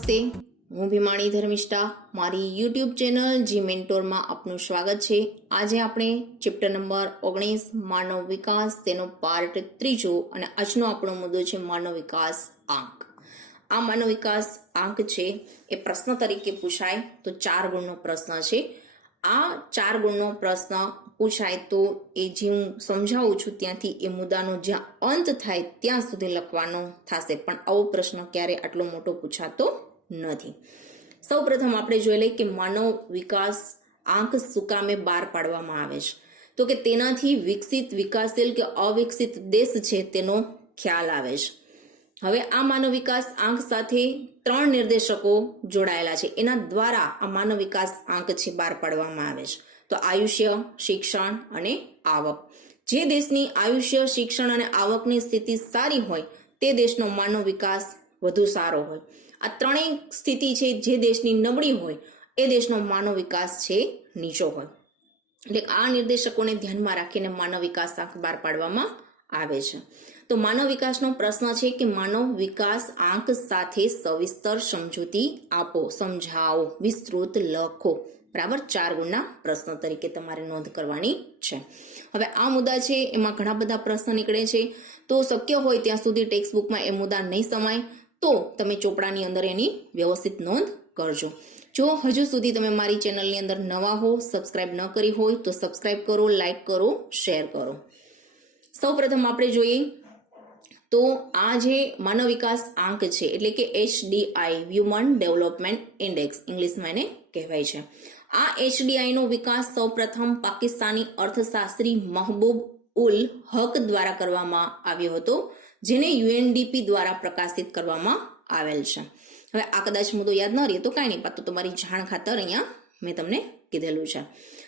નમસ્તે, હું ભીમાણી ધર્મિષ્ઠા. મારી યુટ્યુબ ચેનલ જી મેન્ટોરમાં આપનું સ્વાગત છે. આજે આપણે ચેપ્ટર નંબર 19 માનવ વિકાસ તેનો પાર્ટ 3 અને આજનો આપણો મુદ્દો છે માનવ વિકાસ આંક. આ માનવ વિકાસ આંક છે એ પ્રશ્ન તરીકે પૂછાય તો 4 ગુણનો પ્રશ્ન છે. આ 4 ગુણનો પ્રશ્ન પૂછાય તો એ જે હું સમજાવું છું ત્યાંથી એ મુદ્દાનો જ્યાં અંત થાય ત્યાં સુધી લખવાનો થશે, પણ આવો પ્રશ્ન ક્યારે આટલો મોટો પૂછાતો નથી. સૌ પ્રથમ આપણે જોઈ લઈએ કે માનવ વિકાસ આંક શું કામે બહાર પાડવામાં આવે છે, તો કે તેનાથી વિકસિત, વિકાસશીલ કે અવિકસિત દેશ છે તેનો ખ્યાલ આવે છે. હવે આ માનવ વિકાસ આંક સાથે 3 નિર્દેશકો જોડાયેલા છે. એના દ્વારા આ માનવ વિકાસ આંક છે બહાર પાડવામાં આવે છે. તો આયુષ્ય, શિક્ષણ અને આવક. જે દેશની આયુષ્ય, શિક્ષણ અને આવકની સ્થિતિ સારી હોય તે દેશનો માનવ વિકાસ વધુ સારો હોય. આ ત્રણેય સ્થિતિ છે જે દેશની નબળી હોય એ દેશનો માનવ વિકાસ છે નીચો હોય. એટલે આ નિર્દેશકોને ધ્યાનમાં રાખીને માનવ વિકાસ આંક બહાર પાડવામાં આવે છે. તો માનવ વિકાસનો પ્રશ્ન છે કે માનવ વિકાસ આંક સાથે સવિસ્તર સમજૂતી આપો, સમજાવો, વિસ્તૃત લખો. બરાબર, 4 ગુણના પ્રશ્ન તરીકે તમારે નોંધ કરવાની છે. હવે આ મુદ્દા છે એમાં ઘણા બધા પ્રશ્ન નીકળે છે, તો શક્ય હોય ત્યાં સુધી ટેક્સ્ટ બુકમાં એ મુદ્દા નહીં સમાય તો તમે ચોપડાની અંદર એની વ્યવસ્થિત નોંધ કરજો. જો હજુ સુધી તમે મારી ચેનલની અંદર નવા હો, સબસ્ક્રાઇબ ન કરી હોય તો સબસ્ક્રાઇબ કરો, લાઈક કરો, શેર કરો. સૌ પ્રથમ આપણે જોઈએ તો આ જે માનવ વિકાસ આંક છે એટલે કે HDI, હ્યુમન ડેવલપમેન્ટ ઇન્ડેક્સ ઇંગ્લિશમાં એને કહેવાય છે. આ HDI નો વિકાસ સૌ પ્રથમ પાકિસ્તાની અર્થશાસ્ત્રી મહબૂબ ઉલ હક દ્વારા કરવામાં આવ્યો હતો, જેને UNDP દ્વારા પ્રકાશિત કરવામાં આવેલ છે. હવે આ કદાચ મુદ્દો યાદ ન રહે તો કાંઈ નહીં, પાછું તમારી જાણ ખાતર અહીંયા મેં તમને કીધેલું છે.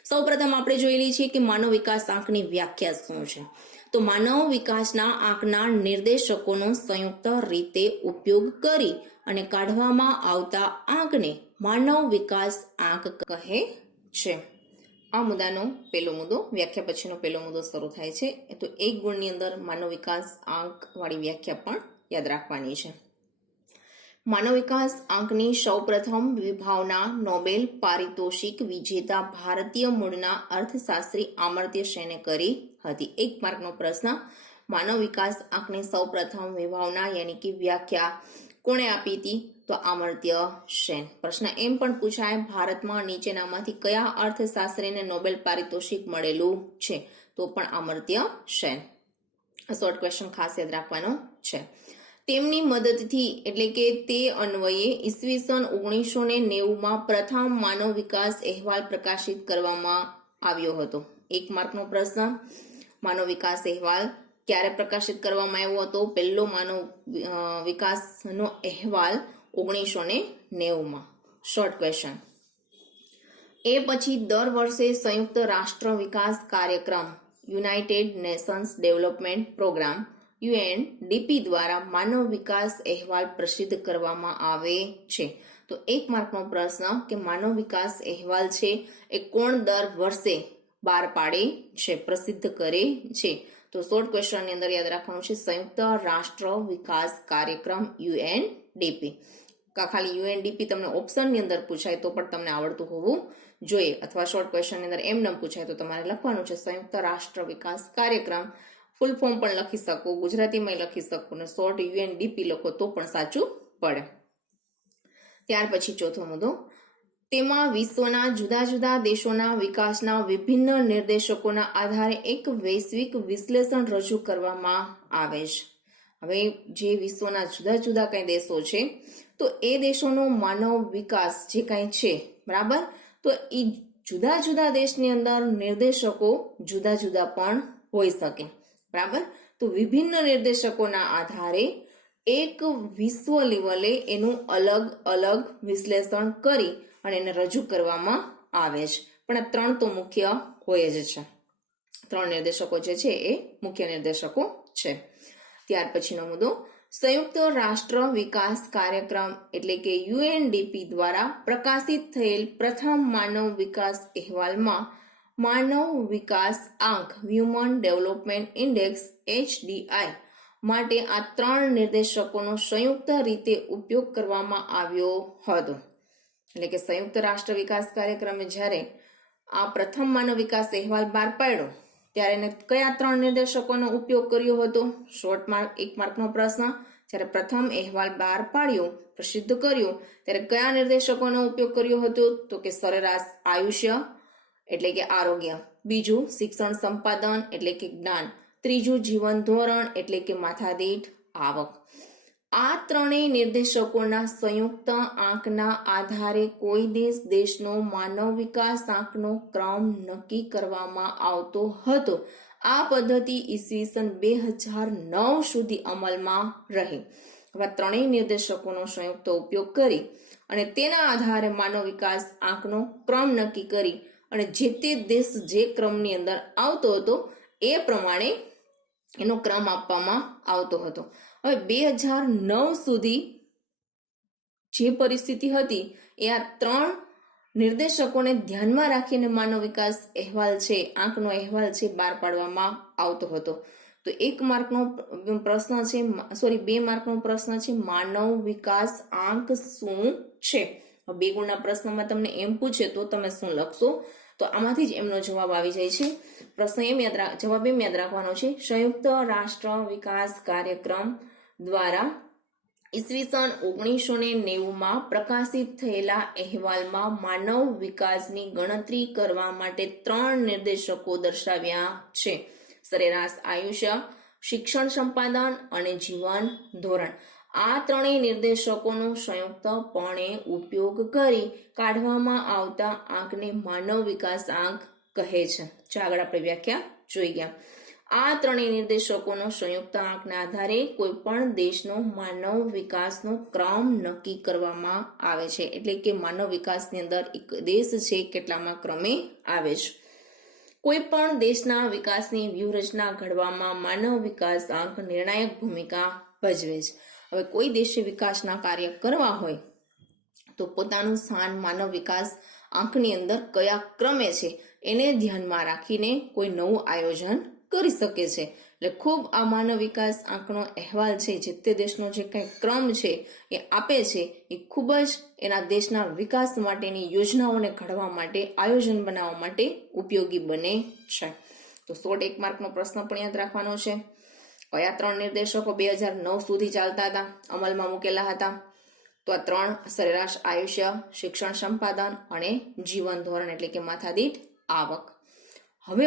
સૌ પ્રથમ આપણે જોયેલી છે કે માનવ વિકાસ આંકની વ્યાખ્યા શું છે. તો માનવ વિકાસના આંકના નિર્દેશકોનો સંયુક્ત રીતે ઉપયોગ કરી અને કાઢવામાં આવતા આંકને માનવ વિકાસ આંક કહે છે. આ મુદ્દાનો પહેલો મુદ્દો, વ્યાખ્યા પછીનો પહેલો મુદ્દો શરૂ થાય છે. તો 1 ગુણની અંદર માનવ વિકાસ આંક વાળી વ્યાખ્યા પણ યાદ રાખવાની છે. માનવ વિકાસ આંકની સૌપ્રથમ વિભાવના નોબેલ પારિતોષિક વિજેતા ભારતીય મૂળના અર્થશાસ્ત્રી અમર્ત્ય સેને કરી હતી. 1 માર્કનો પ્રશ્ન. માનવ વિકાસ આંકની સૌપ્રથમ વિભાવના યાની કે વ્યાખ્યા કોણે આપી હતી? તો અમર્ત્ય સેન. પ્રશ્ન એમ પણ પૂછાય, ભારતમાં નીચેનામાંથી કયા અર્થશાસ્ત્રીને નોબેલ પારિતોષિક મળેલું છે? તો પણ અમર્ત્ય સેન. શોર્ટ ક્વેશ્ચન ખાસ યાદ રાખવાનો છે. તેમની મદદથી એટલે કે તે અન્વયે ઈસવીસન 1990માં પ્રથમ માનવ વિકાસ અહેવાલ પ્રકાશિત કરવામાં આવ્યો હતો. 1 માર્કનો પ્રશ્ન. માનવ વિકાસ અહેવાલ ક્યારે પ્રકાશિત કરવામાં આવ્યો હતો? પહેલો માનવ વિકાસનો અહેવાલ 1990માં. Short question. એ પછી દર વર્ષે સંયુક્ત રાષ્ટ્ર વિકાસ કાર્યક્રમ united nations development programme UNDP દ્વારા માનવ વિકાસ અહેવાલ પ્રસિદ્ધ કરવામાં આવે છે. તો 1 માર્કનો પ્રશ્ન કે માનવ વિકાસ અહેવાલ છે એ કોણ દર વર્ષે બહાર પાડે છે, પ્રસિદ્ધ કરે છે? તો શોર્ટ ક્વેશ્ચનની અંદર યાદ રાખવાનું છે સંયુક્ત રાષ્ટ્ર વિકાસ કાર્યક્રમ UNDP. ખાલી UNDP તમને ઓપ્શનની અંદર પૂછાય તો પણ તમને આવડતું હોવું જોઈએ, અથવા શોર્ટ ક્વેશ્ચનની અંદર એમ ન પૂછાય તો તમારે લખવાનું છે સંયુક્ત રાષ્ટ્ર વિકાસ કાર્યક્રમ. ફૂલ ફોર્મ પણ લખી શકો, ગુજરાતીમાં લખી શકો ને શોર્ટ UNDP લખો તો પણ સાચું પડે. ત્યાર પછી ચોથો મુદ્દો. તેમાં વિશ્વના જુદા જુદા દેશોના વિકાસના વિભિન્ન નિર્દેશકોના આધારે એક વૈશ્વિક વિશ્લેષણ રજૂ કરવામાં આવે છે. હવે જે વિશ્વના જુદા જુદા કઈ દેશો છે તો એ દેશોનો માનવ વિકાસ જે કઈ છે, બરાબર, તો એ જુદા જુદા દેશની અંદર નિર્દેશકો જુદા જુદા પણ હોઈ શકે, બરાબર. તો વિભિન્ન નિર્દેશકોના આધારે એક વિશ્વ લેવલે એનું અલગ અલગ વિશ્લેષણ કરી અને એને રજૂ કરવામાં આવે છે. પણ આ 3 તો મુખ્ય હોય જ છે. 3 નિર્દેશકો જે છે એ મુખ્ય નિર્દેશકો છે. ત્યાર પછીનો મુદ્દો. સંયુક્ત રાષ્ટ્ર વિકાસ કાર્યક્રમ એટલે કે UNDP દ્વારા પ્રકાશિત થયેલ પ્રથમ માનવ વિકાસ અહેવાલમાં માનવ વિકાસ આંક હ્યુમન ડેવલપમેન્ટ ઇન્ડેક્સ HDI માટે આ 3 નિર્દેશકોનો સંયુક્ત રીતે ઉપયોગ કરવામાં આવ્યો હતો. એટલે કે સંયુક્ત રાષ્ટ્ર વિકાસ કાર્યક્રમે જ્યારે આ પ્રથમ માનવ વિકાસ અહેવાલ બહાર પાડ્યો ત્યારે એને કયા 3 નિર્દેશકોનો ઉપયોગ કર્યો હતો? શોર્ટ માર્ક 1 માર્કનો પ્રશ્ન. જ્યારે પ્રથમ અહેવાલ બહાર પાડ્યો, પ્રસિદ્ધ કર્યો, ત્યારે કયા નિર્દેશકોનો ઉપયોગ કર્યો હતો? તો કે સરેરાશ આયુષ્ય એટલે કે આરોગ્ય, બીજું શિક્ષણ સંપાદન એટલે કે જ્ઞાન, ત્રીજું જીવન ધોરણ એટલે કે માથાદીઠ આવક. આ ત્રણેય નિર્દેશકોના સંયુક્ત આંકના આધારે કોઈ દેશનો માનવ વિકાસ આંકનો ક્રમ નક્કી કરવામાં આવતો હતો. આ પદ્ધતિ ઈસવીસન 2009 સુધી અમલમાં રહી. આવા ત્રણેય નિર્દેશકોનો સંયુક્ત ઉપયોગ કરી અને તેના આધારે માનવ વિકાસ આંકનો ક્રમ નક્કી કરી અને જે તે દેશ જે ક્રમની અંદર આવતો હતો એ પ્રમાણે એનો ક્રમ આપવામાં આવતો હતો. હવે 2009 સુધી જે પરિસ્થિતિ હતી એ આ 3 નિર્દેશકોને ધ્યાનમાં રાખીને માનવ વિકાસ અહેવાલ છે, આંકનો અહેવાલ છે, બહાર પાડવામાં આવતો હતો. તો 1 માર્કનો પ્રશ્ન છે, 2 માર્કનો પ્રશ્ન છે, માનવ વિકાસ આંક શું છે? 2 ગુણના પ્રશ્નમાં તમને એમ પૂછે તો તમે શું લખશો? તો આમાંથી જ એમનો જવાબ આવી જાય છે. પ્રશ્ન જવાબ એમ યાદ રાખવાનો છે, સંયુક્ત રાષ્ટ્ર વિકાસ કાર્યક્રમ દ્વારા ઈસવીસન 1990 પ્રકાશિત થયેલા અહેવાલમાં માનવ વિકાસની ગણતરી કરવા માટે 3 નિર્દેશકો દર્શાવ્યા છે: સરેરાશ આયુષ્ય, શિક્ષણ સંપાદન અને જીવન ધોરણ. આ ત્રણેય નિર્દેશકોનો સંયુક્તપણે ઉપયોગ કરી કાઢવામાં આવતા આંકને માનવ વિકાસ આંક કહે છે. આગળ આપણે વ્યાખ્યા જોઈ ગયા. આ ત્રણેય નિર્દેશકોનો સંયુક્ત આંકના આધારે કોઈ પણ દેશનો માનવ વિકાસનો ક્રમ નક્કી કરવામાં આવે છે. એટલે કે માનવ વિકાસની અંદર એક દેશ છે કેટલામાં ક્રમે આવે છે. કોઈ પણ દેશના વિકાસની વ્યૂહરચના ઘડવામાં માનવ વિકાસ આંક નિર્ણાયક ભૂમિકા ભજવે છે. હવે કોઈ દેશે વિકાસના કાર્ય કરવા હોય તો પોતાનું સ્થાન માનવ વિકાસ આંકની અંદર કયા ક્રમે છે એને ધ્યાનમાં રાખીને કોઈ નવું આયોજન કરી શકે છે. એટલે ખૂબ આ માનવ વિકાસ આંકનો અહેવાલ છે, જે તે દેશનો જે કંઈ ક્રમ છે એ આપે છે, એ ખૂબ જ એના દેશના વિકાસ માટેની યોજનાઓને ઘડવા માટે, આયોજન બનાવવા માટે ઉપયોગી બને છે. તો 1 માર્કનો પ્રશ્ન પણ યાદ રાખવાનો છે. કયા 3 નિર્દેશકો 2009 સુધી ચાલતા હતા, અમલમાં મૂકેલા હતા? તો આ 3: સરેરાશ આયુષ્ય, શિક્ષણ સંપાદન અને જીવન ધોરણ એટલે કે માથાદીઠ આવક. હવે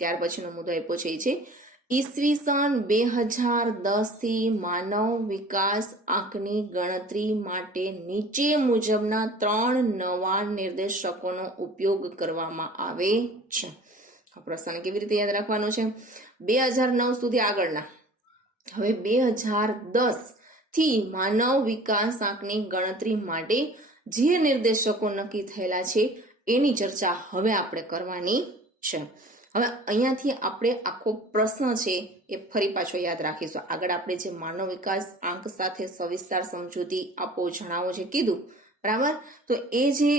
ત્યાર પછીનો મુદ્દો આપ્યો છે એ છે ઈસવીસન 2010 થી માનવ વિકાસ આંકની ગણતરી માટે નીચે મુજબના 3 નવા નિર્દેશકોનો ઉપયોગ કરવામાં આવે છે. આ પ્રશ્ન કેવી રીતે યાદ રાખવાનો છે? 2009 સુધી આગળના. હવે 2010 થી માનવ વિકાસ આંકની ગણતરી માટે જે નિર્દેશકો નક્કી થયેલા છે એની ચર્ચા હવે આપણે કરવાની છે. હવે અહીંયાથી આપણે આખો પ્રશ્ન છે એ ફરી પાછો યાદ રાખીશું. આગળ આપણે જે માનવ વિકાસ આંક સાથે સવિસ્તાર સમજૂતી આપો, જણાવો જે કીધું, બરાબર? તો એ જે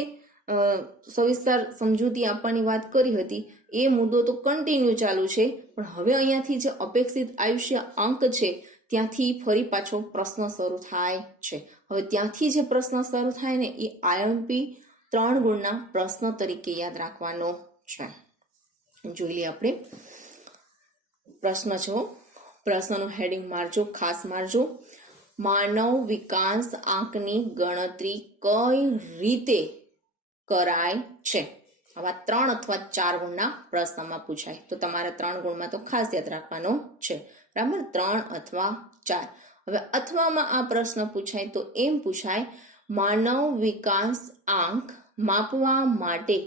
સવિસ્તાર સમજૂતી આપવાની વાત કરી હતી એ મુદ્દો તો કન્ટિન્યુ ચાલુ છે, પણ હવે અહીંયાથી જે અપેક્ષિત આયુષ્ય અંક છે ત્યાંથી ફરી પાછો પ્રશ્ન શરૂ થાય છે. હવે ત્યાંથી જે પ્રશ્ન શરૂ થાય ને એ IMP 3 ગુણના પ્રશ્ન તરીકે યાદ રાખવાનો છે. જોઈ લઈએ આપણે પ્રશ્ન છો. પ્રશ્નનું હેડિંગ મારજો, ખાસ મારજો. માનવ વિકાસ આંકની ગણતરી કઈ રીતે કરાય છે? આવા 3 અથવા 4 ગુણના પ્રશ્નમાં પૂછાય. તો તમારે 3 ગુણમાં તો ખાસ યાદ રાખવાનો છે, બરાબર? 3 અથવા 4. હવે અથવામાં આ પ્રશ્ન પૂછાય તો એમ પૂછાય, માનવ વિકાસ આંક માપવા માટે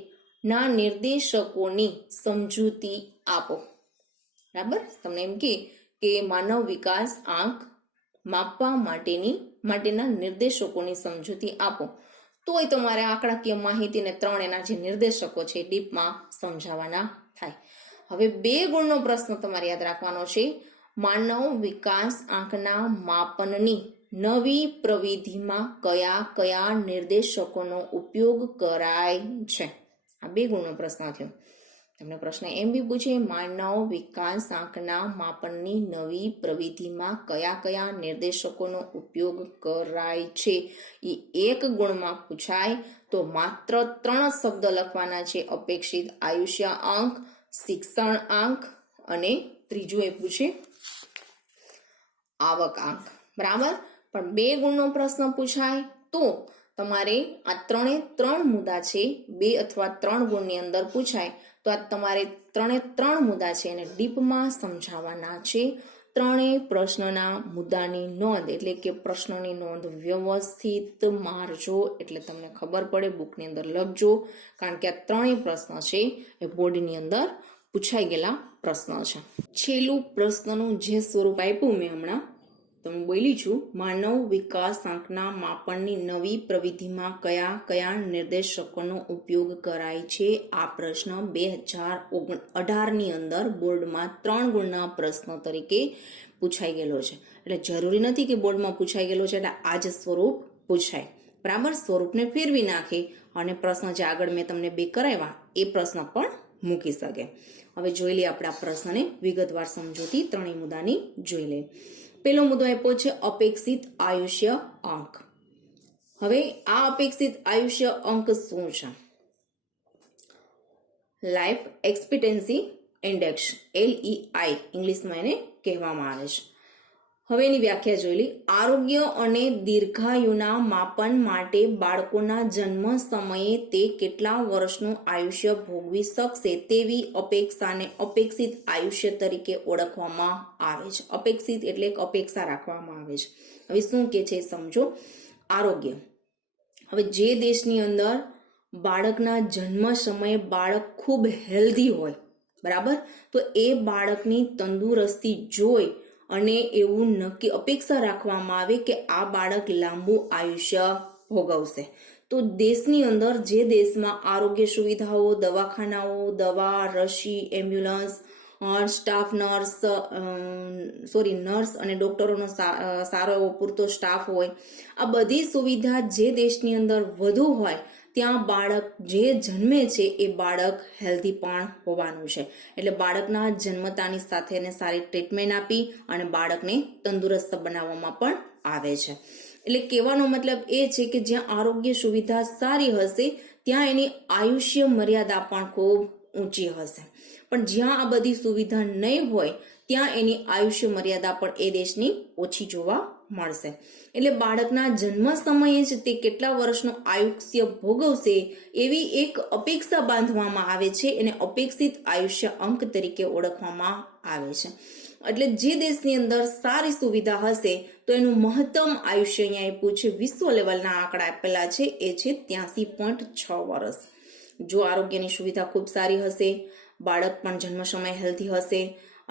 ના નિર્દેશકોની સમજૂતી આપો. બરાબર? તમને એમ કે માનવ વિકાસ આંક માપવા માટેના નિર્દેશકોની સમજૂતી આપો, તોય તમારે આંકડાકીય માહિતીને 3 એના જે નિર્દેશકો છે ડીપમાં સમજાવવાના થાય. હવે 2 ગુણનો પ્રશ્ન તમારે યાદ રાખવાનો છે. માનવ વિકાસ આંકના માપનની નવી પ્રવિધિમાં કયા કયા નિર્દેશકોનો ઉપયોગ કરાય છે? આ 2 ગુણનો પ્રશ્ન થયો. તમને પ્રશ્ન એમ બી પૂછે, માનવ વિકાસાંકના માપનની નવી પ્રવિધિમાં કયા કયા નિર્દેશકોનો ઉપયોગ કરાય છે? એ એક ગુણમાં પૂછાય તો માત્ર 3 શબ્દ લખવાના છે, અપેક્ષિત આયુષ્ય અંક, શિક્ષણ અંક અને ત્રીજું એ પૂછે આવક અંક. બરાબર, પણ 2 ગુણનો પ્રશ્ન પૂછાય તો તમારે આ 3 મુદ્દા છે, 2 અથવા 3 ગુણની અંદર પૂછાય તો આ તમારે 3 મુદ્દા છે એને ડીપમાં સમજાવવાના છે. 3 પ્રશ્નના મુદ્દાની નોંધ એટલે કે પ્રશ્નની નોંધ વ્યવસ્થિત મારજો, એટલે તમને ખબર પડે. બુકની અંદર લખજો, કારણ કે આ 3 પ્રશ્ન છે એ બોર્ડની અંદર પૂછાઈ ગયેલા પ્રશ્ન છે. છેલ્લું પ્રશ્નનું જે સ્વરૂપ આપ્યું મેં હમણાં તમે બોલી છું, માનવ વિકાસાંકના માપનની નવી પ્રવિધિમાં કયા કયા નિર્દેશકોનો ઉપયોગ કરાય છે? આ પ્રશ્ન 2018 ની અંદર બોર્ડમાં 3 ગુણના પ્રશ્ન તરીકે પૂછાઈ ગયેલો છે. એટલે જરૂરી નથી કે બોર્ડમાં પૂછાઈ ગયેલો છે એટલે આ જ સ્વરૂપ પૂછાય. બરાબર, સ્વરૂપને ફેરવી નાખી અને પ્રશ્ન જે આગળ મેં તમને 2 કરાવ્યા એ પ્રશ્ન પણ મૂકી શકે. હવે જોઈ લઈએ આપણે આ પ્રશ્નને વિગતવાર સમજૂતી 3 મુદ્દાની જોઈ લઈએ. પહેલો મુદ્દો આપ્યો છે અપેક્ષિત આયુષ્ય અંક. હવે આ અપેક્ષિત આયુષ્ય અંક શું છે? લાઈફ એક્સપેક્ટન્સી ઇન્ડેક્સ, LEI ઇંગ્લિશમાં એને કહેવામાં આવે છે. હવે એની વ્યાખ્યા જોઈ લઈએ. આરોગ્ય અને દીર્ઘાયુના માપન માટે બાળકોના જન્મ સમયે તે કેટલા વર્ષનું આયુષ્ય ભોગવી શકશે તેવી અપેક્ષાને અપેક્ષિત આયુષ્ય તરીકે ઓળખવામાં આવે છે. અપેક્ષિત એટલે અપેક્ષા રાખવામાં આવે છે. હવે શું કે છે સમજો. આરોગ્ય, હવે જે દેશની અંદર બાળકના જન્મ સમયે બાળક ખૂબ હેલ્ધી હોય, બરાબર, તો એ બાળકની તંદુરસ્તી જોઈ અને એવું નક્કી અપેક્ષા રાખવામાં આવે કે આ બાળક લાંબુ આયુષ્ય ભોગવશે. તો દેશની અંદર જે દેશમાં આરોગ્ય સુવિધાઓ, દવાખાનાઓ, દવા, રસી, એમ્બ્યુલન્સ, સ્ટાફ નર્સ અને ડોક્ટરોનો સારો એવો પૂરતો સ્ટાફ હોય, આ બધી સુવિધા જે દેશની અંદર વધુ હોય ત્યાં બાળક જે જન્મે છે એ બાળક હેલ્ધી પણ હોવાનું છે. એટલે બાળકના જન્મતાની સાથે એને સારી ટ્રીટમેન્ટ આપી અને બાળકને તંદુરસ્ત બનાવવામાં પણ આવે છે. એટલે કહેવાનો મતલબ એ છે કે જ્યાં આરોગ્ય સુવિધા સારી હશે ત્યાં એની આયુષ્ય મર્યાદા પણ ખૂબ ઊંચી હશે. પણ જ્યાં આ બધી સુવિધા નહીં હોય ત્યાં એની આયુષ્ય મર્યાદા પણ એ દેશની ઓછી જોવા મળશે. એટલે બાળકના જન્મ સમયે જ તે કેટલા વર્ષનું આયુષ્ય ભોગવશે એવી એક અપેક્ષા બાંધવામાં આવે છે. એને અપેક્ષિત આયુષ્ય અંક તરીકે ઓળખવામાં આવે છે. એટલે જે દેશની અંદર સારી સુવિધા હશે તો એનું મહત્તમ આયુષ્ય અહીંયા આપ્યું છે, વિશ્વ લેવલના આંકડા આપેલા છે, એ છે 83.6 વર્ષ. જો આરોગ્યની સુવિધા ખૂબ સારી હશે, બાળક પણ જન્મ સમયે હેલ્ધી હશે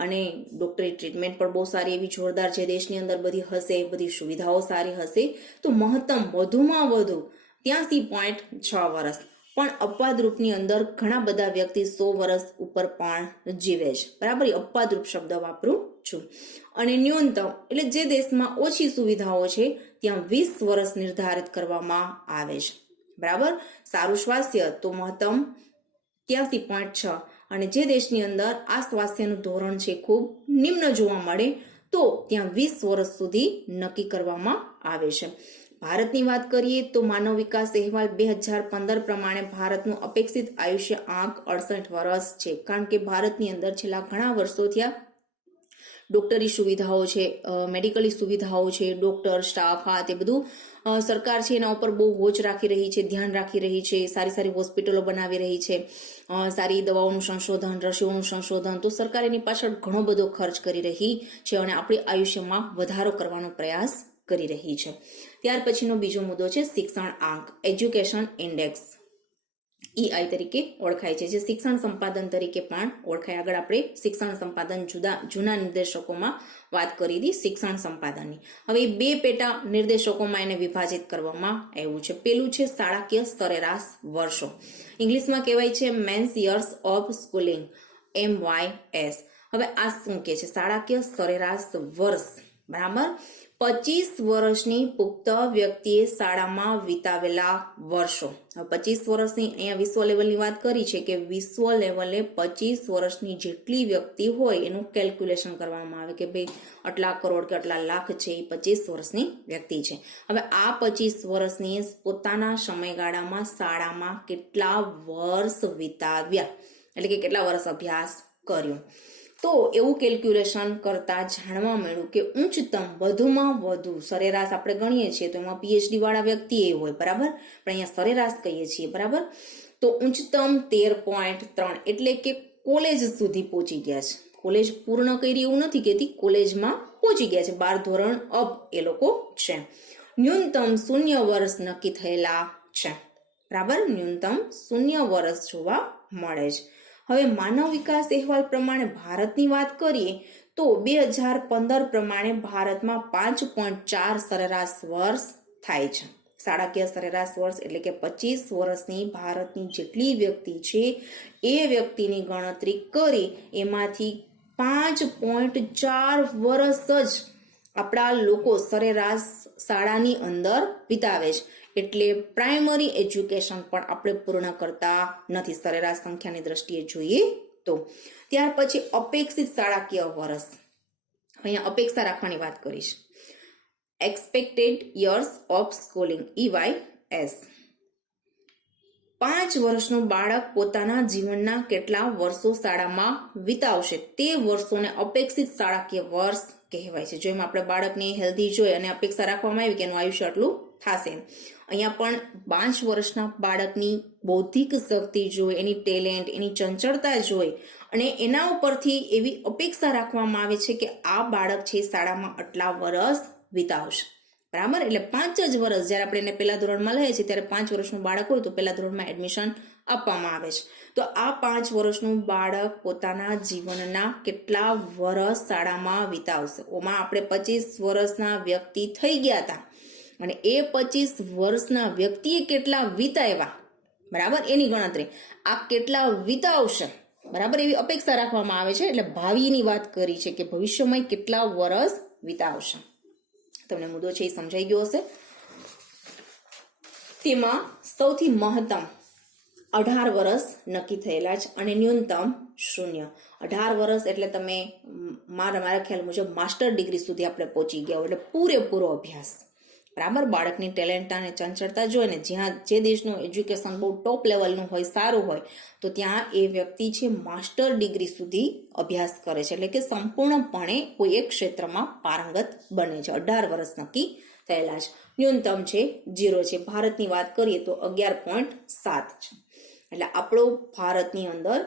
અને ડોક્ટરી ટ્રીટમેન્ટ પણ બહુ સારી એવી જોરદાર જે દેશની અંદર બધી હશે, બધી સુવિધાઓ સારી હશે, તો મહત્તમ વધુમાં વધુ 83.6 વર્ષ. પણ અપવાદરૂપની અંદર ઘણા બધા વ્યક્તિ 100 વર્ષ ઉપર પણ જીવે છે. બરાબર, અપવાદરૂપ શબ્દ વાપરું છું. અને ન્યૂનતમ એટલે જે દેશમાં ઓછી સુવિધાઓ છે ત્યાં 20 વર્ષ નિર્ધારિત કરવામાં આવે છે. બરાબર, સારું સ્વાસ્થ્ય તો મહત્તમ 83.6, અને જે દેશની અંદર આ સ્વાસ્થ્યનું ધોરણ છે ખૂબ નિમ્ન જોવા મળે તો ત્યાં 20 વર્ષ સુધી નક્કી કરવામાં આવે છે. ભારતની વાત કરીએ તો માનવ વિકાસ અહેવાલ 2015 પ્રમાણે ભારતનું અપેક્ષિત આયુષ્ય આંક 68 વર્ષ છે. કારણ કે ભારતની અંદર છેલ્લા ઘણા વર્ષોથી ડોક્ટરી સુવિધાઓ છે, મેડિકલી સુવિધાઓ છે, ડોક્ટર, સ્ટાફ, હા તે બધું સરકાર છે એના ઉપર બહુ વોચ રાખી રહી છે, ધ્યાન રાખી રહી છે, સારી સારી હોસ્પિટલો બનાવી રહી છે, સારી દવાઓનું સંશોધન, રસીઓનું સંશોધન. તો સરકાર એની પાછળ ઘણો બધો ખર્ચ કરી રહી છે અને આપણી આયુષ્યમાં વધારો કરવાનો પ્રયાસ કરી રહી છે. ત્યાર પછીનો બીજો મુદ્દો છે શિક્ષણ આંક, એજ્યુકેશન ઇન્ડેક્સ, EI તરીકે ઓળખાય છે, જે શિક્ષણ સંપાદન તરીકે પણ ઓળખાય. આગળ આપણે શિક્ષણ સંપાદન જૂના નિર્દેશકોમાં વાત કરી હતી શિક્ષણ સંપાદનની. હવે 2 પેટા નિર્દેશકોમાં એને વિભાજિત કરવામાં આવ્યું છે. પેલું છે શાળાકીય સરેરાશ વર્ષો, ઇંગ્લિશમાં કહેવાય છે means years of schooling, MYS. હવે આ શું કે છે? શાળાકીય સરેરાશ વર્ષ. બરાબર, 25 વર્ષની પુખ્ત વ્યક્તિએ શાળામાં વિતાવેલા વર્ષો. 25 વર્ષની અહીંયા વિશ્વ લેવલની વાત કરી છે કે વિશ્વ લેવલે 25 વર્ષની જેટલી વ્યક્તિ હોય એનું કેલ્ક્યુલેશન કરવામાં આવે કે ભાઈ આટલા કરોડ કે આટલા લાખ છે એ 25 વર્ષની વ્યક્તિ છે. હવે આ 25 વર્ષની પોતાના સમયગાળામાં શાળામાં કેટલા વર્ષ વિતાવ્યા એટલે કે કેટલા વર્ષ અભ્યાસ કર્યો. તો એવું કેલ્ક્યુલેશન કરતા જાણવા મળ્યું કે ઉચ્ચતમ વધુમાં વધુ સરેરાશ આપણે ગણીએ છીએ તો એમાં પીએચડી વાળા વ્યક્તિ એ હોય, બરાબર, પણ અહીંયા સરેરાશ કહીએ છીએ, બરાબર. તો ઉચ્ચતમ 13.3 એટલે કે કોલેજ સુધી પહોંચી ગયા છે. કોલેજ પૂર્ણ કરી એવું નથી કહેતી, કોલેજમાં પહોંચી ગયા છે, 12 ધોરણ અપ એ લોકો છે. ન્યૂનતમ 0 વર્ષ નક્કી થયેલા છે, બરાબર, ન્યૂનતમ 0 વર્ષ જોવા મળે છે. હવે માનવ વિકાસ અહેવાલ પ્રમાણે ભારતની વાત કરીએ તો 2015 પ્રમાણે ભારતમાં 5.4 સરેરાશ વર્ષ થાય છે. શાળાકીય સરેરાશ વર્ષ એટલે કે 25 વર્ષની ભારતની જેટલી વ્યક્તિ છે એ વ્યક્તિની ગણતરી કરી એમાંથી 5.4 વર્ષ જ આપણા લોકો સરેરાશ શાળાની અંદર વિતાવે છે. એટલે પ્રાઇમરી એજ્યુકેશન પણ આપણે પૂર્ણ કરતા નથી સરેરાશ સંખ્યાની દ્રષ્ટિએ જોઈએ તો. ત્યાર પછી અપેક્ષિત શાળાકીય વર્ષ, અહીંયા અપેક્ષા રાખવાની વાત કરીશ. Expected years of schooling EYS. 5 વર્ષનું બાળક પોતાના જીવનના કેટલા વર્ષો શાળામાં વિતાવશે તે વર્ષોને અપેક્ષિત શાળાકીય વર્ષ કહેવાય છે. જો એમાં આપણે બાળકની હેલ્ધી જોઈ અને અપેક્ષા રાખવામાં આવી કે એનું આયુષ્ય આટલું થશે. અહીંયા પણ 5 વર્ષના બાળકની બૌદ્ધિક શક્તિ જોઈ, એની ટેલેન્ટ, એની ચંચળતા જોઈ અને એના ઉપરથી એવી અપેક્ષા રાખવામાં આવે છે કે આ બાળક છે શાળામાં આટલા વર્ષ વિતાવશે, બરાબર. એટલે 5 જ વર્ષ, જ્યારે આપણે એને પહેલા ધોરણમાં લઈએ છીએ ત્યારે 5 વર્ષનું બાળક હોય તો પહેલા ધોરણમાં એડમિશન આપવામાં આવે છે. તો આ 5 વર્ષનું બાળક પોતાના જીવનના કેટલા વર્ષ શાળામાં વિતાવશે. ઓમાં આપણે 25 વર્ષના વ્યક્તિ થઈ ગયા હતા અને એ 25 વર્ષના વ્યક્તિએ કેટલા વિતાવ્યા, બરાબર, એની ગણતરી આ કેટલા વિતાવશે, બરાબર, એવી અપેક્ષા રાખવામાં આવે છે. એટલે ભાવિની વાત કરી છે કે ભવિષ્યમાં કેટલા વર્ષ વિતાવશે. તમને મુદ્દો છે એ સમજાઈ ગયો હશે. તેમાં સૌથી મહત્તમ 18 વર્ષ નક્કી થયેલા છે અને ન્યૂનતમ 0. 18 વર્ષ એટલે તમે મારા ખ્યાલ મુજબ માસ્ટર ડિગ્રી સુધી આપણે પહોંચી ગયા એટલે પૂરેપૂરો અભ્યાસ, બરાબર. બાળકની ટેલેન્ટ અને ચંચળતા જોઈને જ્યાં જે દેશનું એજ્યુકેશન બહુ ટોપ લેવલનું હોય, સારું હોય, તો ત્યાં એ વ્યક્તિ છે માસ્ટર ડિગ્રી સુધી અભ્યાસ કરે છે એટલે કે સંપૂર્ણપણે કોઈ એક ક્ષેત્રમાં પારંગત બને છે. 18 વર્ષ નક્કી થયેલા છે. ન્યૂનતમ છે 0 છે. ભારતની વાત કરીએ તો 11.7 છે. એટલે આપણો ભારતની અંદર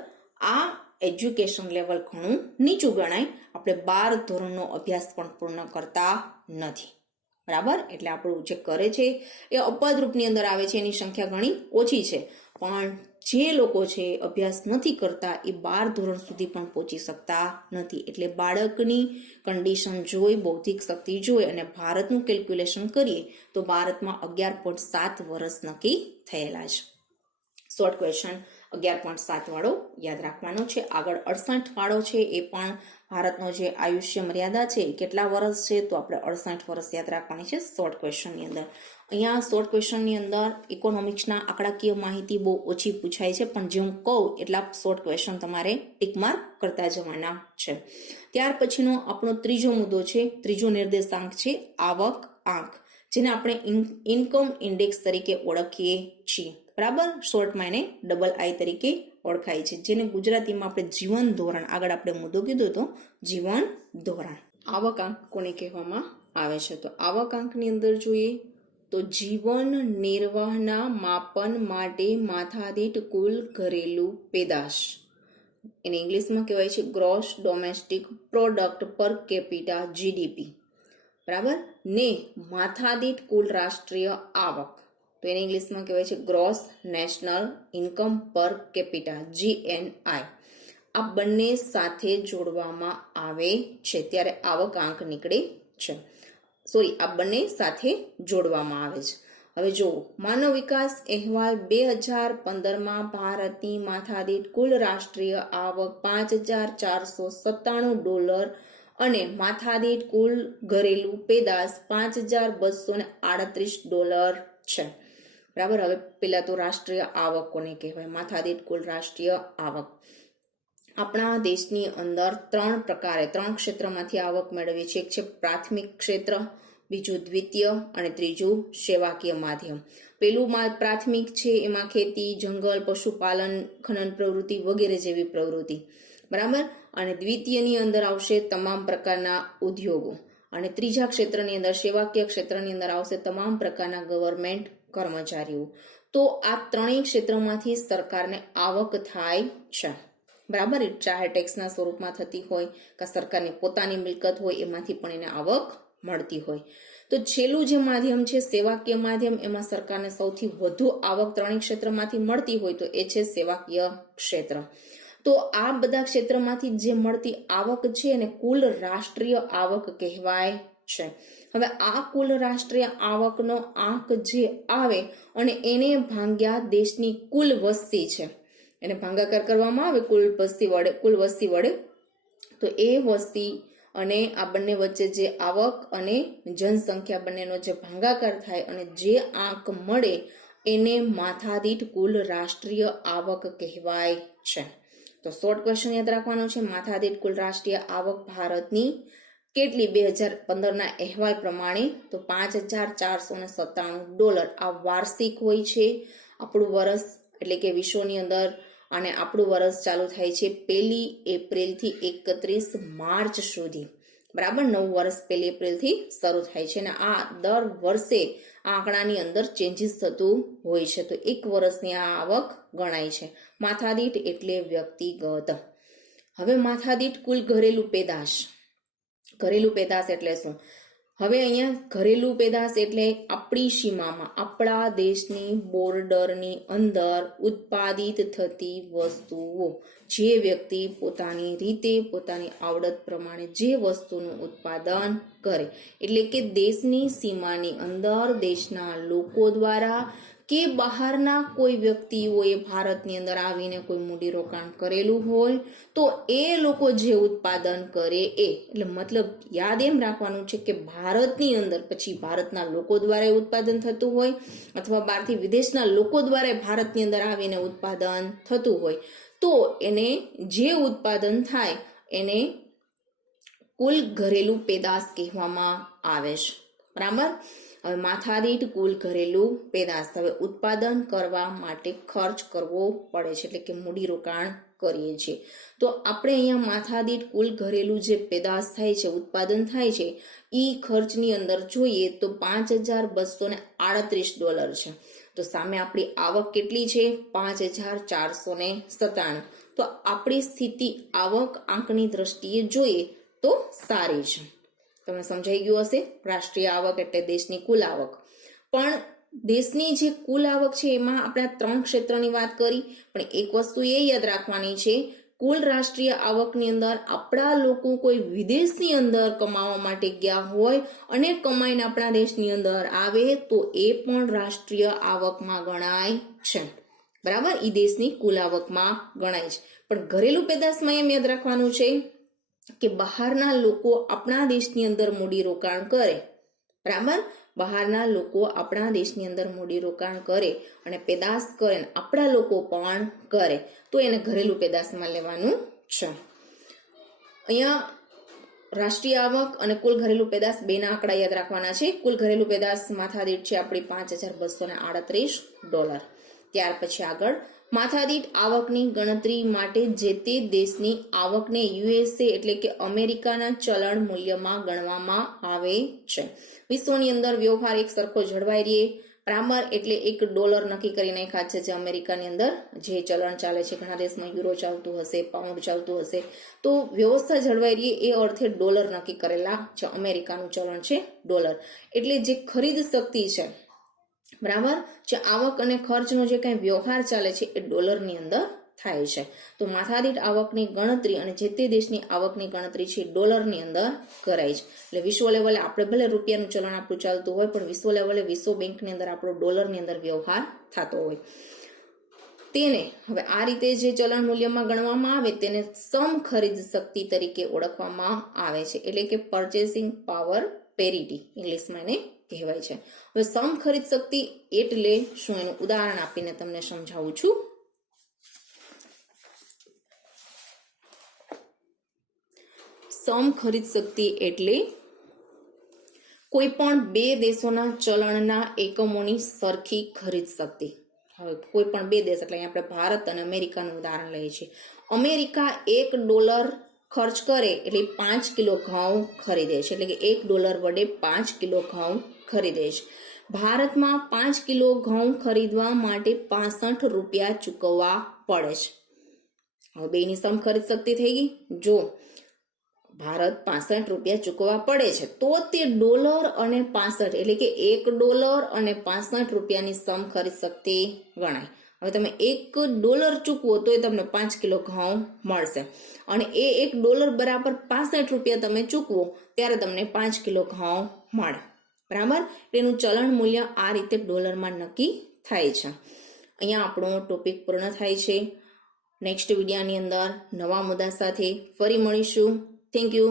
આ એજ્યુકેશન લેવલ ઘણું નીચું ગણાય. આપણે 12 ધોરણનો અભ્યાસ પણ પૂર્ણ કરતા નથી, બરાબર. એટલે આપણું જે કરે છે એ અપવાદ રૂપની અંદર આવે છે, એની સંખ્યા ઘણી ઓછી છે. પણ જે લોકો છે અભ્યાસ નથી કરતા એ 12 ધોરણ સુધી પણ પહોંચી શકતા નથી. એટલે બાળકની કન્ડિશન જોઈ, બૌદ્ધિક શક્તિ જોઈ અને ભારતનું કેલ્ક્યુલેશન કરીએ તો ભારતમાં 11.7 વર્ષ નક્કી થયેલા છે. શોર્ટ ક્વેશ્ચન 11.7 વાળો યાદ રાખવાનો છે. આગળ 68 વાળો છે એ પણ ભારતનો જે આયુષ્ય મર્યાદા છે કેટલા વર્ષ છે તો આપણે 68 વર્ષ યાદ રાખવાની છે શોર્ટ ક્વેશ્ચનની અંદર. અહીંયા શોર્ટ ક્વેશ્ચનની અંદર ઇકોનોમિક્સના આંકડાકીય માહિતી બહુ ઓછી પૂછાય છે, પણ જે હું કહું એટલા શોર્ટ ક્વેશ્ચન તમારે ટીક માર્ક કરતા જવાના છે. ત્યાર પછીનો આપણો ત્રીજો મુદ્દો છે, ત્રીજો નિર્દેશાંક છે આવક આંક, જેને આપણે ઇન્કમ ઇન્ડેક્સ તરીકે ઓળખીએ છીએ, બરાબર. શોર્ટમાં એને II તરીકે ઓળખાય છે, જેને ગુજરાતીમાં આપણે જીવન ધોરણ, આગળ આપણે મુદ્દો કીધો હતો જીવન ધોરણ. આવક આંક કોને કહેવામાં આવે છે તો આવક આંકની અંદર જોઈએ તો જીવન નિર્વાહના માપન માટે માથાદીઠ કુલ ઘરેલું પેદાશ, એને ઇંગ્લિશમાં કહેવાય છે ગ્રોસ ડોમેસ્ટિક પ્રોડક્ટ પર કેપિટા GDP, બરાબર, ને માથાદીઠ કુલ રાષ્ટ્રીય આવક તો એને ઇંગ્લિશમાં કહેવાય છે ગ્રોસ નેશનલ ઇન્કમ પર કેપિટા GNI. આ બંને સાથે જોડવામાં આવે છે ત્યારે આવક આંક નીકળે છે. આ બંને સાથે જોડવામાં આવે છે. હવે જુઓ, માનવ વિકાસ અહેવાલ 2015માં ભારતની માથાદીઠ કુલ રાષ્ટ્રીય આવક $5,497 અને માથાદીઠ કુલ ઘરેલું પેદાશ $5,238 છે. બરાબર. હવે પેલા તો રાષ્ટ્રીય આવક કોને કહેવાય? માથાદીઠ કુલ રાષ્ટ્રીય આવક. આપણા દેશની અંદર 3 ક્ષેત્રમાંથી આવક મેળવીએ છીએ. એક છે પ્રાથમિક ક્ષેત્ર, બીજું દ્વિતીય અને ત્રીજું સેવાકીય માધ્યમ. પેલું પ્રાથમિક છે, એમાં ખેતી, જંગલ, પશુપાલન, ખનન પ્રવૃત્તિ વગેરે જેવી પ્રવૃત્તિ. બરાબર. અને દ્વિતીયની અંદર આવશે તમામ પ્રકારના ઉદ્યોગો. અને ત્રીજા ક્ષેત્રની અંદર, સેવાકીય ક્ષેત્રની અંદર આવશે તમામ પ્રકારના ગવર્મેન્ટ કર્મચારીઓ. તો આ ત્રણેય ક્ષેત્રમાંથી સરકારને આવક થાય છે. બરાબર. ચાહે ટેક્સના સ્વરૂપમાં થતી હોય કે સરકારની પોતાની મિલકત હોય, એમાંથી પણ એને આવક મળતી હોય. તો છેલ્લું જે માધ્યમ છે સેવાકીય માધ્યમ, એમાં સરકારને સૌથી વધુ આવક ત્રણેય ક્ષેત્રમાંથી મળતી હોય તો એ છે સેવાકીય ક્ષેત્ર. તો આ બધા ક્ષેત્રમાંથી જે મળતી આવક છે એને કુલ રાષ્ટ્રીય આવક કહેવાય છે. હવે આ કુલ રાષ્ટ્રીય આવકનો આંક જે આવે અને એને ભાગ્યા દેશની કુલ વસ્તી છે, એને ભાગાકાર કરવામાં આવે કુલ વસ્તી વડે, તો એ વસ્તી અને આ બંને વચ્ચે જે આવક અને જનસંખ્યા બંનેનો જે ભાગાકાર થાય અને જે આંક મળે એને માથાદીઠ કુલ રાષ્ટ્રીય આવક કહેવાય છે. તો શોર્ટ ક્વેશ્ચન યાદ રાખવાનો છે. માથાદીઠ કુલ રાષ્ટ્રીય આવક ભારતની કેટલી? 2015ના અહેવાલ પ્રમાણે તો $5,497. આ વાર્ષિક હોય છે. આપણું વર્ષ એટલે કે વિશ્વની અંદર, અને આપણું વર્ષ ચાલુ થાય છે 1 એપ્રિલથી 31 માર્ચ સુધી. બરાબર. નવું વર્ષ 1 એપ્રિલથી શરૂ થાય છે અને આ દર વર્ષે આ આંકડાની અંદર ચેન્જીસ થતું હોય છે. તો એક વર્ષની આ આવક ગણાય છે. માથાદીઠ એટલે વ્યક્તિગત. હવે માથાદીઠ કુલ ઘરેલું પેદાશ. ઘરેલું પેદાશ એટલે શું? હવે અહીંયા ઘરેલું પેદાશ એટલે આપણી સીમામાં, આપણા દેશની બોર્ડરની અંદર ઉત્પાદિત થતી વસ્તુઓ. જે વ્યક્તિ પોતાની રીતે, પોતાની આવડત પ્રમાણે જે વસ્તુનું ઉત્પાદન કરે, એટલે કે દેશની સીમાની અંદર દેશના લોકો દ્વારા કે બહારના કોઈ વ્યક્તિઓએ ભારતની અંદર આવીને કોઈ મૂડીરોકાણ કરેલું હોય તો એ લોકો જે ઉત્પાદન કરે એ, એટલે મતલબ યાદ એમ રાખવાનું છે કે ભારતની અંદર પછી ભારતના લોકો દ્વારા ઉત્પાદન થતું હોય અથવા બહારથી વિદેશના લોકો દ્વારા ભારતની અંદર આવીને ઉત્પાદન થતું હોય તો એને જે ઉત્પાદન થાય એને કુલ ઘરેલું પેદાશ કહેવામાં આવે છે. બરાબર. હવે માથાદીઠ કુલ ઘરેલું પેદાશ. હવે ઉત્પાદન કરવા માટે ખર્ચ કરવો પડે છે, એટલે કે મૂડીરોકાણ કરીએ છીએ. તો આપણે અહીંયા માથાદીઠ કુલ ઘરેલું જે પેદાશ થાય છે, ઉત્પાદન થાય છે, એ ખર્ચની અંદર જોઈએ તો $5,238 છે. તો સામે આપણી આવક કેટલી છે? 5,497. તો આપણી સ્થિતિ આવક આંકની દ્રષ્ટિએ જોઈએ તો સારી છે. તમને સમજાઈ ગયું હશે. રાષ્ટ્રીય આવક એટલે દેશની કુલ આવક. પણ દેશની જે કુલ આવક છે એમાં આપણે 3 ક્ષેત્રની વાત કરી, પણ એક વસ્તુ એ યાદ રાખવાની છે, કુલ રાષ્ટ્રીય આવકની અંદર આપણા લોકો કોઈ વિદેશની અંદર કમાવા માટે ગયા હોય અને કમાઈને આપણા દેશની અંદર આવે તો એ પણ રાષ્ટ્રીય આવકમાં ગણાય છે. બરાબર. એ દેશની કુલ આવકમાં ગણાય છે. પણ ઘરેલું પેદાશમાં એમ યાદ રાખવાનું છે કે બહારના લોકો આપણા દેશની અંદર મૂડીરોકાણ કરે. બરાબર. બહારના લોકો આપણા દેશની અંદર મૂડીરોકાણ કરે અને પેદાશ કરે, આપણા લોકો પણ કરે, તો એને ઘરેલું પેદાશમાં લેવાનું છે. અહીંયા રાષ્ટ્રીય આવક અને કુલ ઘરેલું પેદાશ બેના આંકડા યાદ રાખવાના છે. કુલ ઘરેલું પેદાશ માથાદીઠ છે આપણી $5,238. ત્યાર પછી આગળ માથાદીઠ આવકની ગણતરી માટે જે તે દેશની આવકને USA એટલે કે અમેરિકાના ચલણ મૂલ્યમાં ગણવામાં આવે છે. વિશ્વની અંદર વ્યવહાર એક સરખો જળવાઈ રહે. બરાબર. એટલે $1 નક્કી કરી નાખ્યા છે જે અમેરિકાની અંદર જે ચલણ ચાલે છે. ઘણા દેશમાં યુરો ચાલતું હશે, પાઉન્ડ ચાલતું હશે, તો વ્યવસ્થા જળવાઈ રહી એ અર્થે ડોલર નક્કી કરેલા છે. અમેરિકાનું ચલણ છે ડોલર. એટલે જે ખરીદ શક્તિ છે, બરાબર, જે આવક અને ખર્ચનો જે કઈ વ્યવહાર ચાલે છે એ ડોલરની અંદર થાય છે. તો માથાદીઠ આવકની ગણતરી અને જે તે દેશની આવકની ગણતરી છે ડોલરની અંદર કરાય છે. એટલે વિશ્વ લેવલે આપણે ભલે રૂપિયાનું ચલણ આપણું ચાલતું હોય, પણ વિશ્વ લેવલે વિશ્વ બેંકની અંદર આપણો ડોલરની અંદર વ્યવહાર થતો હોય. તેને હવે આ રીતે જે ચલણ મૂલ્યમાં ગણવામાં આવે તેને સમ ખરીદ શક્તિ તરીકે ઓળખવામાં આવે છે, એટલે કે પરચેસિંગ પાવર પેરિટી ઇંગ્લિશમાં એને કહેવાય છે. હવે સમ ખરીદ શક્તિ એટલે શું એનું ઉદાહરણ આપીને તમને સમજાવું છું. સમ ખરીદ શક્તિ એટલે કોઈ પણ બે દેશોના ચલણના એકમોની સરખી ખરીદ શક્તિ. હવે કોઈ પણ બે દેશ એટલે આપણે ભારત અને અમેરિકાનું ઉદાહરણ લઈએ છીએ. અમેરિકા $1 ખર્ચ કરે એટલે 5 કિલો ઘઉં ખરીદે છે, એટલે કે $1 વડે 5 કિલો ઘઉં ખરીદે છે. ભારતમાં 5 કિલો ઘઉં ખરીદવા માટે 65 રૂપિયા ચૂકવવા પડે છે. હવે બેની સમ ખરીદ શક્તિ થઈ ગઈ. જો ભારત 65 રૂપિયા ચૂકવવા પડે છે તો તે ડોલર અને 65 એટલે કે $1 અને 65 રૂપિયાની સમ ખરીદ શક્તિ ગણાય. હવે તમે $1 ચૂકવો તો તમને 5 કિલો ઘઉં મળશે, અને એ $1 બરાબર 65 રૂપિયા તમે ચૂકવો ત્યારે તમને 5 કિલો ઘઉં મળે. બરાબર, એનું ચલણ મૂલ્ય આ રીતે ડોલરમાં નક્કી થાય છે. અહીંયા આપણો ટોપિક પૂર્ણ થાય છે. નેક્સ્ટ વિડીયોની અંદર નવા મુદ્દા સાથે ફરી મળીશું. Thank you.